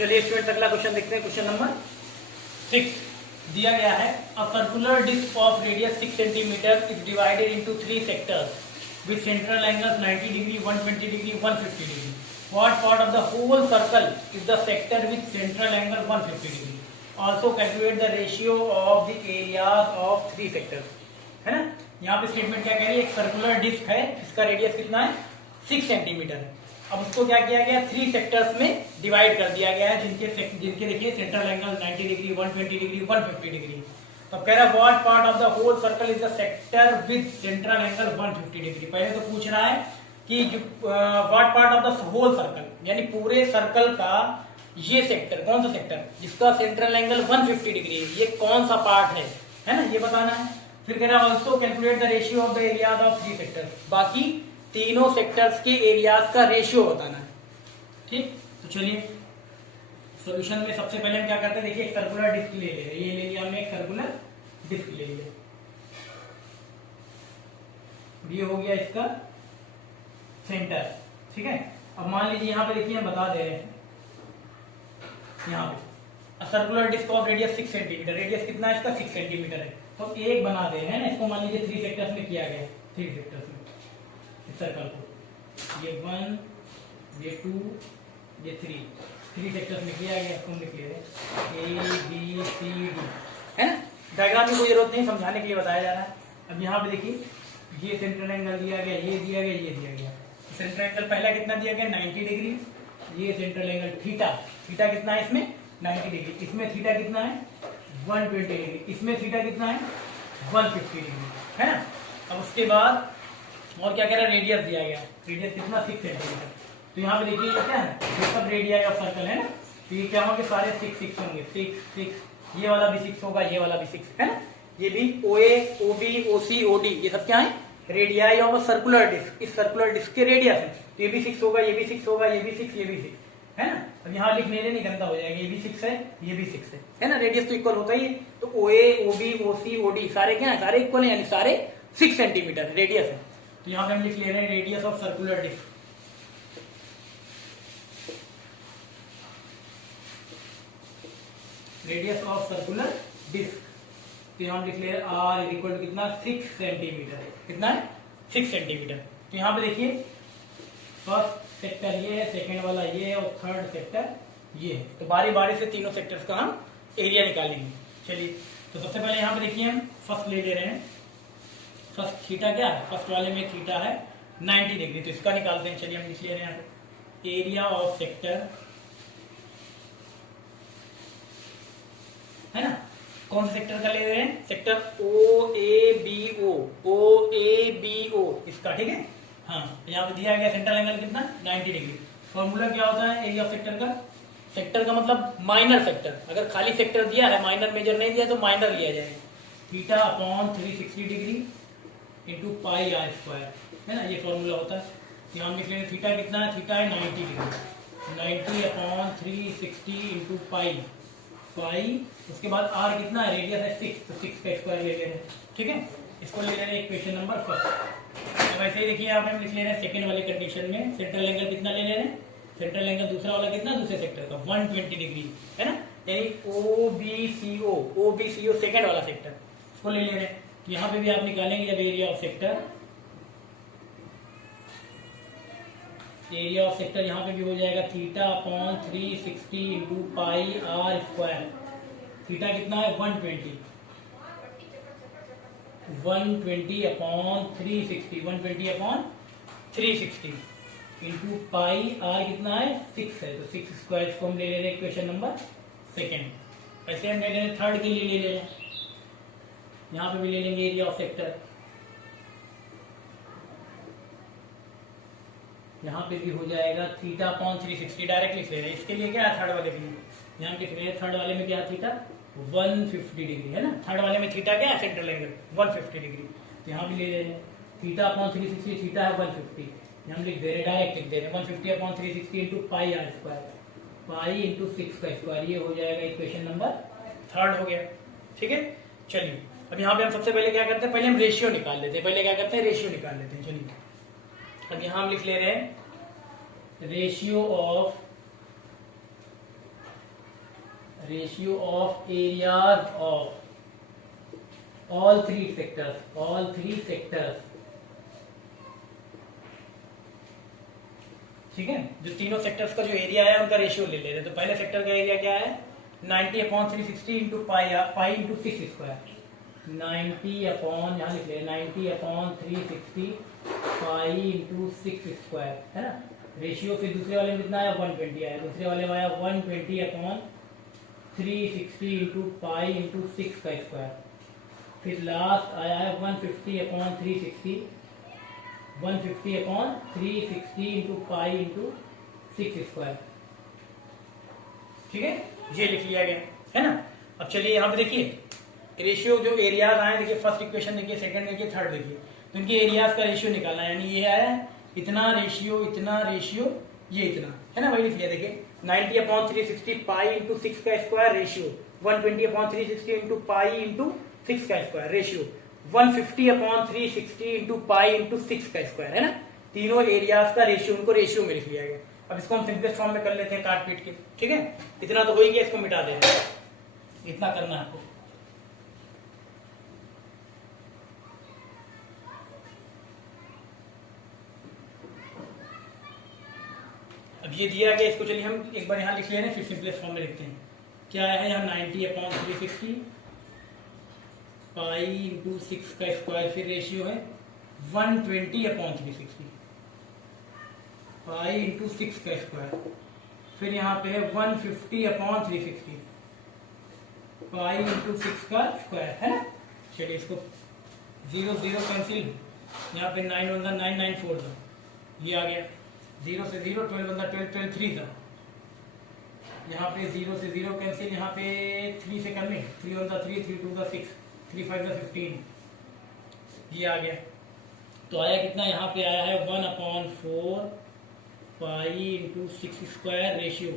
चलिए स्टूडेंट अगला क्वेश्चन देखते हैं। क्वेश्चन नंबर 6 दिया गया है, a circular disc of radius 6 centimetre is divided into 3 sectors with central angles 90 degree, 120 degree, 150 degree. What part of the whole circle is the sector with central angle 150 degree? Also calculate the ratio of the areas of 3 sectors. है ना, यहाँ पे statement क्या कह रही है, एक circular disc है जिसका रेडियस कितना है 6 सेंटीमीटर है. अब उसको क्या किया गया, 3 सेक्टर्स में डिवाइड कर दिया गया है जिनके देखिए central angle 90 degree, 120 degree, 150 degree. तो कह रहा है what part of the whole circle is the sector with central angle 150 degree. पहले तो पूछ रहा है कि what part of the whole circle, यानी पूरे सर्कल का ये सेक्टर, कौन सा सेक्टर जिसका सेंट्रल एंगल 150 डिग्री है, ये कौन सा पार्ट है ना, ये बताना है. फिर कह रहा है also calculate the ratio of the areas of 3 sectors. बाकी तीनों सेक्टर्स के एरियाज का रेशियो बताना है. ठीक, तो चलिए सॉल्यूशन में सबसे पहले हम क्या करते हैं, देखिए एक सर्कुलर डिस्क ले ले, ये ले लिया हमने, एक सर्कुलर डिस्क ले लिया, ये हो गया इसका सेंटर. ठीक है, अब मान लीजिए यहाँ पे देखिए हम बता दे रहे हैं, यहाँ पे circular disc of radius 6 centimetre, radius कितना है इसका 6 सेंटीमीटर है. तो एक बना दे रहे हैं ना इसको, मान लीजिए 3 सेक्टर्स में किया गया, 3 सेक्टर्स में इस सर्कल को, ये 1, ये 2, ये 3 सेक्टर्स में किया गया. इसको लिख ले रहे A B C D, है ना. डायग्राम की कोई जरूरत नहीं, समझाने के लिए बताया जा रहा है. अब यहाँ पे देखिए ये सेंट्रल एंगल दिया गया, ये दिया गया, ये दिया गया. सेंट्रल एंगल पहला कितना दिया गया 90 डिग्री, ये सेंट्रल एंगल थीटा, थीटा कितना है इसमें 90 डिग्री, इसमें थीटा कितना है 120 डिग्री, इसमें थीटा कितना है 150 डिग्री, है ना. अब उसके बाद और क्या कह रहा है, रेडियस दिया गया, रेडियस कितना 6 सेंटीमीटर. तो यहाँ पे देखिए ये क्या है, ये सब रेडियस ऑफ सर्कल है ना. तो ये क्या होंगे, सारे 6 होंगे, 6, ये वाला भी 6 होगा, ये वाला भी 6 है ना. ये भी OA, OB, OC, OD, ये सब क्या है, radii of a circular disc. इस सर्कुलर डिस्क के रेडियस है. तो ये भी 6 होगा, ये भी 6 होगा, ये भी 6, ये भी 6 है ना. अब यहाँ लिखने नहीं गंदा हो जाएगा, ये भी 6 है, ये भी 6 है ना. रेडियस तो इक्वल होता ही है. तो OA, OB, OC, OD सारे क्या है, सारे इक्वल है, यानी सारे 6 सेंटीमीटर रेडियस है. तो यहाँ पे हम लिख ले रहे हैं radius of circular disc, radius of circular disc. तो यहाँ लिख ले R इक्वल टू कितना 6 सेंटीमीटर, कितना है 6 सेंटीमीटर. तो यहाँ पे देखिए फर्स्ट सेक्टर ये है, सेकंड वाला ये है, और थर्ड सेक्टर ये है. तो बारी बारी से तीनों सेक्टर्स का हम एरिया निकालेंगे. चलिए तो सबसे पहले यहाँ पे देखिए हम फर्स्ट ले रहे हैं. फर्स्ट थीटा क्या है, फर्स्ट वाले में थीटा है 90 डिग्री, तो इसका निकालते हैं. चलिए हम लिख ले रहे हैं यहाँ पे एरिया ऑफ सेक्टर, है ना. कौन से सेक्टर का ले रहे हैं, सेक्टर OABO, OABO इसका. ठीक है, हाँ. यहाँ पे दिया गया सेंट्रल एंगल कितना 90 डिग्री. फॉर्मूला क्या होता है एरिया ऑफ सेक्टर का, सेक्टर का मतलब माइनर सेक्टर. अगर खाली सेक्टर दिया है, माइनर मेजर नहीं दिया तो माइनर लिया जाएगा. Theta upon 360 degree into pi R square, है ना, ये फॉर्मूला होता है. यहाँ लिख लेंगे थीटा कितना है, थीटा है 90 डिग्री, 90 अपॉन 360 इंटू पाई. उसके बाद R कितना है, रेडियस है 6, तो 6 का स्क्वायर ले ले रहे हैं. ठीक है, इसको ले ले रहे हैं इक्वेशन नंबर फर्स्ट. तो वैसे ही देखिए यहाँ पे हम लिख ले रहे हैं सेकंड वाले कंडीशन में सेंट्रल एंगल कितना ले ले रहे हैं, सेंट्रल एंगल दूसरा वाला कितना, दूसरे सेक्टर का 120 डिग्री, है ना. यानी OBCO सेकंड वाला सेक्टर, उसको ले ले रहे हैं. तो यहाँ पे भी आप निकालेंगे जब area of sector, area of sector यहाँ पे भी हो जाएगा theta upon 360 into pi R square. Theta कितना है 120 upon 360, 120 upon 360 into pi R कितना है 6 है, तो 6 स्क्वायर. इसको हम ले ले रहे हैं इक्वेशन नंबर सेकेंड. ऐसे हम ले ले रहे हैं थर्ड के लिए ले ले रहे हैं. यहाँ पे भी ले लेंगे एरिया ऑफ सेक्टर, यहाँ पे भी हो जाएगा थीटा अपॉन 360, डायरेक्ट लिख ले रहे हैं. इसके लिए क्या है, थर्ड वाले के लिए यहाँ लिख रहे हैं, थर्ड वाले में क्या है थीटा 150 डिग्री, है ना. थर्ड वाले में थीटा क्या है, सेंट्रल एंगल 150 डिग्री. तो यहाँ भी ले ले रहे हैं थीटा अपॉन 360, थीटा है 150, यहाँ लिख दे रहे हैं, डायरेक्ट लिख दे रहे हैं 150 upon 360 into pi R square, pi into 6 का स्क्वायर. ये हो जाएगा इक्वेशन नंबर थर्ड हो गया. ठीक है, चलिए अब यहाँ पे हम सबसे पहले क्या करते हैं, पहले हम रेशियो निकाल लेते हैं. पहले क्या करते हैं, रेशियो निकाल लेते हैं. चलिए अब यहाँ हम लिख ले रहे हैं ratio of ratio of areas of all three sectors, ठीक है। जो तीनों सेक्टर्स का जो एरिया है उनका रेशियो ले ले रहे। तो पहले सेक्टर का एरिया क्या है, 90/360 into pi into 6 square. 90/360 pi into 6 square, है ना। रेशियो फिर दूसरे वाले में कितना आया, 120 आया। दूसरे वाले में आया 120/360 इंटू पाई इंटू 6 का स्क्वायर। फिर लास्ट आया है 150/360 इंटू पाई इंटू 6 स्क्वायर, ठीक है। ये लिख लिया गया, है ना। अब चलिए यहाँ पे देखिए रेशियो जो एरियाज आए, देखिए फर्स्ट इक्वेशन देखिए, सेकंड देखिए, थर्ड देखिए। तो इनके एरियाज का रेशियो निकालना है, यानी ये आया इतना रेशियो, ये इतना, है ना। वही लिख लिया देखिए 90/360 पाई इंटू 6 का square ratio, 120/360 into pi into 6 का square ratio, 150/360 into pi into 6 का स्क्वायर, है ना। तीनों एरियाज का रेशियो, उनको रेशियो में लिख लिया गया। अब इसको हम सिंपलेस्ट फॉर्म में कर लेते हैं काट पीट के, ठीक है। इतना तो हो ही गया, इसको मिटा देना, इतना करना है आपको। अब ये दिया गया, इसको चलिए हम एक बार यहाँ लिख लें, फिर सिंपलेस्ट फॉर्म में लिखते हैं। क्या है यहाँ 90/360 पाई इंटू 6 का स्क्वायर, फिर रेशियो है 120/360 पाई इंटू 6 का स्क्वायर, फिर यहाँ पे है 150/360 पाई इंटू 6 का स्क्वायर, है ना। चलिए इसको 0 0 कैंसिल, यहाँ पे 9 1 9 9 4 था, ये आ गया 0 से 0, 12 1 12 12 3 था। यहाँ पे 0 से 0 कैंसिल, यहाँ पे 3 से करने, 3 1 3 3 2 6 3 5 15, ये आ गया। तो आया कितना, यहाँ पे आया है 1/4 pi into 6 square ratio,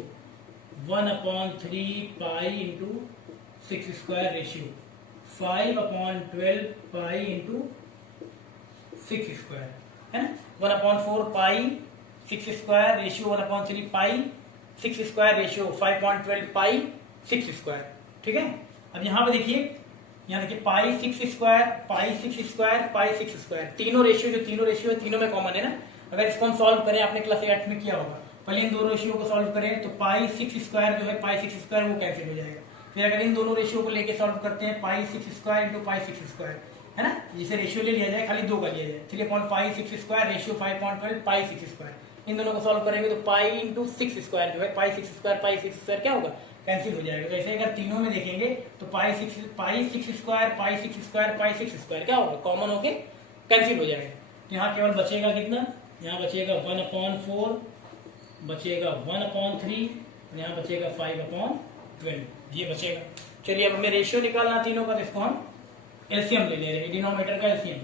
1/3 pi into 6 square ratio, 5/12 pi into 6 square, है ना। 1/4 पाई 6 स्क्वायर रेशियो 1/3 पाई 6 स्क्वायर रेशियो 5/12 पाई 6 स्क्वायर, ठीक है। अब यहाँ पे देखिए, यहाँ देखिए पाई 6 स्क्वायर, पाई 6 स्क्वायर, पाई 6 स्क्वायर, तीनों रेशियो है, तीनों में कॉमन है ना। अगर इसको हम सॉल्व करें, आपने क्लास 8 में किया होगा, पहले इन दोनों रेशियो को सॉल्व करें तो पाई 6 स्क्वायर जो है, पाई 6 स्क्वायर वो कैंसिल हो जाएगा। फिर अगर इन दोनों रेशियो को लेके सॉल्व करते हैं, पाई 6 स्क्वायर इंटू पाई 6 स्क्वायर, है ना। जिसे रेशियो ले लिया जाए, खाली 2 का लिया जाए, 3/पाई 6 स्क्वायर रेशियो 5/12 पाई 6 स्क्वायर। इन दोनों को सॉल्व करेंगे तो पाई इंटू 6 स्क्वायर जो है, पाई 6 स्क्वायर पाई 6 स्क्वायर क्या होगा, कैंसिल हो जाएगा। तो ऐसे अगर तीनों में देखेंगे तो पाई 6 square pi 6 square pi 6 square क्या होगा, कॉमन होके कैंसिल हो जाएगा। तो यहाँ केवल बचेगा कितना, यहाँ बचेगा 1/4, बचेगा 1/3, यहाँ बचेगा 5/12, ये बचेगा। चलिए अब हमें रेशियो निकालना तीनों का, तो इसको हम एलसीएम ले ले रहे हैं, डिनोमिनेटर का एलसीएम,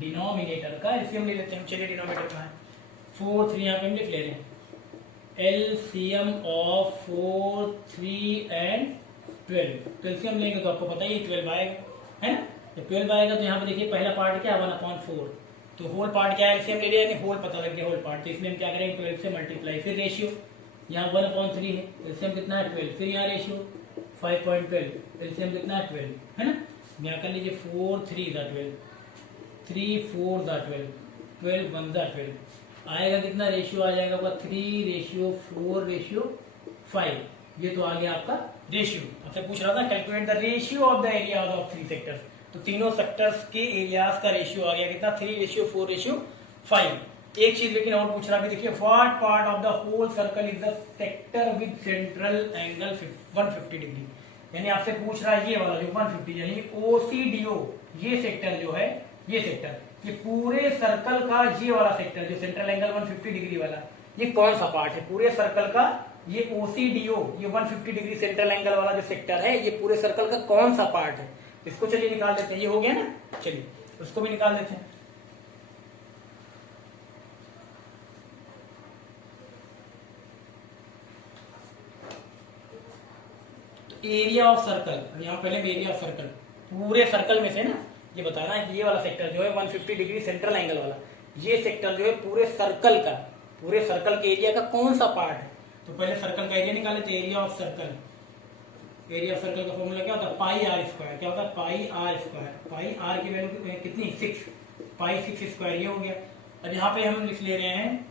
डिनोमिनेटर का एलसीएम ले लेते हैं। चलिए डिनोमिनेटर का है 4 3, यहाँ पे हम लिख ले रहे हैं एलसीएम ऑफ 4 3 एंड 12। तो एलसीएम लेंगे तो आपको पता ही 12 आएगा, है ना। जब 12 आएगा तो यहाँ पे देखिए पहला पार्ट क्या है 1/4, तो होल पार्ट क्या है, एलसीएम ले लिया, यानी होल पता लग गया होल पार्ट। तो इसमें हम क्या करेंगे 12 से मल्टीप्लाई, फिर रेशियो यहाँ 1/3 है, एलसीएम कितना है 12, फिर यहाँ रेशियो 5/12, एलसीएम कितना है 12, है ना। यहाँ कर लीजिए 4 3 12, 3 4 12, 12 1 12, आएगा कितना, रेशियो आ जाएगा आपका 3:4:5, ये तो आ गया आपका रेशियो। आपसे पूछ रहा था calculate the ratio of the areas of 3 sectors, तो तीनों सेक्टर्स के एरियाज का रेशियो आ गया कितना, 3:4:5। एक चीज लेकिन और पूछ रहा है, देखिए what part of the whole circle is the sector with central angle 150 degree, यानी आपसे पूछ रहा है ये वाला जो 150 यानी OCDO, ये सेक्टर जो है, ये सेक्टर, ये पूरे सर्कल का ये वाला सेक्टर जो सेंट्रल एंगल 150 डिग्री वाला, ये कौन सा पार्ट है पूरे सर्कल का, ये OCDO, ये 150 डिग्री सेंट्रल एंगल वाला जो सेक्टर है, ये पूरे सर्कल का कौन सा पार्ट है, इसको चलिए निकाल देते हैं। ये हो गया ना, चलिए उसको भी निकाल देते हैं। एरिया ऑफ सर्कल, यहाँ पहले एरिया ऑफ सर्कल, पूरे सर्कल में से ना ये बताना है कि ये वाला सेक्टर जो है 150 डिग्री सेंट्रल एंगल वाला, ये सेक्टर जो है पूरे सर्कल का, पूरे सर्कल के एरिया का कौन सा पार्ट है। तो पहले सर्कल का एरिया निकाले, तो area of circle, area of circle का फॉर्मूला क्या होता है, पाई आर स्क्वायर। क्या होता है, पाई आर स्क्वायर। पाई आर की वैल्यू कितनी, 6, पाई 6 स्क्वायर, ये हो गया। अब यहाँ पे हम लिख ले रहे हैं,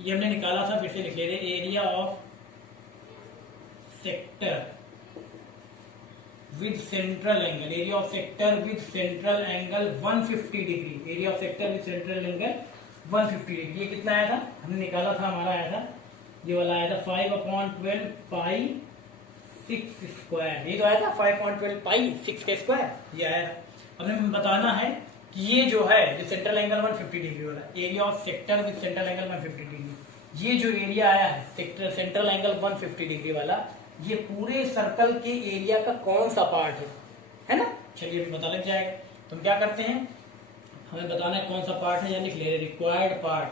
ये हमने निकाला था, फिर से लिख ले रहे हैं, area of sector with central angle, area of sector with central angle 150 degree, area of sector with central angle 150 degree. ये कितना आया था, हमने निकाला था, हमारा आया था, ये वाला आया था 5/12 पाई 6 स्क्वायर। ये तो आया था 5/12 पाई 6 का स्क्वायर, ये आया था। अब हमें बताना है कि ये जो है, जो सेंट्रल एंगल 150 डिग्री वाला, area of sector with central angle 150 degree, ये जो एरिया आया है सेंट्रल एंगल 150 डिग्री वाला, ये पूरे सर्कल के एरिया का कौन सा पार्ट है ना। चलिए अभी पता लग जाएगा। तो हम क्या करते हैं, हमें बताना है कौन सा पार्ट है, या लिख ले रहे रिक्वायर्ड पार्ट।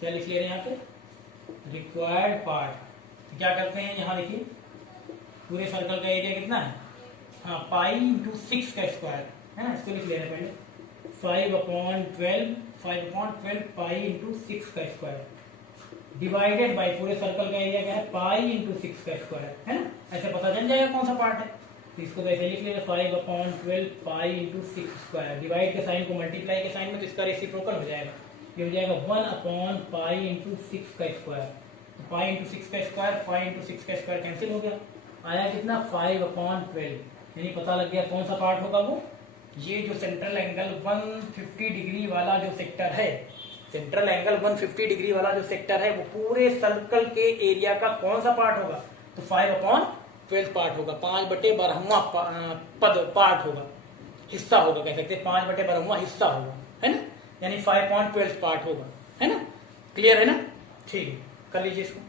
क्या लिख ले रहे हैं यहाँ पे, रिक्वायर्ड पार्ट। तो क्या करते हैं, यहाँ देखिए पूरे सर्कल का एरिया कितना है, हाँ पाई इंटू 6 का स्क्वायर है ना, इसको लिख ले रहे हैं पहले 5/12 पाई इंटू 6 का स्क्वायर डिवाइडेड बाई पूरे सर्कल का एरिया क्या है, पाई इंटू 6 का स्क्वायर है ना। ऐसे पता चल जाएगा कौन सा पार्ट है। तो इसको तो ऐसे लिख लेंगे 5/12 पाई इंटू 6 स्क्वायर, डिवाइड के साइन को मल्टीप्लाई के साइन में, तो इसका रेसिप्रोकल हो जाएगा, ये हो जाएगा 1/पाई इंटू 6 का स्क्वायर। तो पाई इंटू 6 का स्क्वायर, पाई इंटू 6 का स्क्वायर कैंसिल हो गया, आया कितना 5/12, यानी पता लग गया कौन सा पार्ट होगा वो, ये जो सेंट्रल एंगल 150 डिग्री वाला जो सेक्टर है, सेंट्रल एंगल 150 डिग्री वाला जो सेक्टर है, वो पूरे सर्कल के एरिया का कौन सा पार्ट होगा, तो 5/12 पार्ट होगा, 5/12वां पद पार्ट होगा, हिस्सा होगा, कह सकते हैं 5/12वां हिस्सा होगा, है ना, यानी 5/12 पार्ट होगा, है ना। क्लियर है ना, ठीक है, कर लीजिए इसको।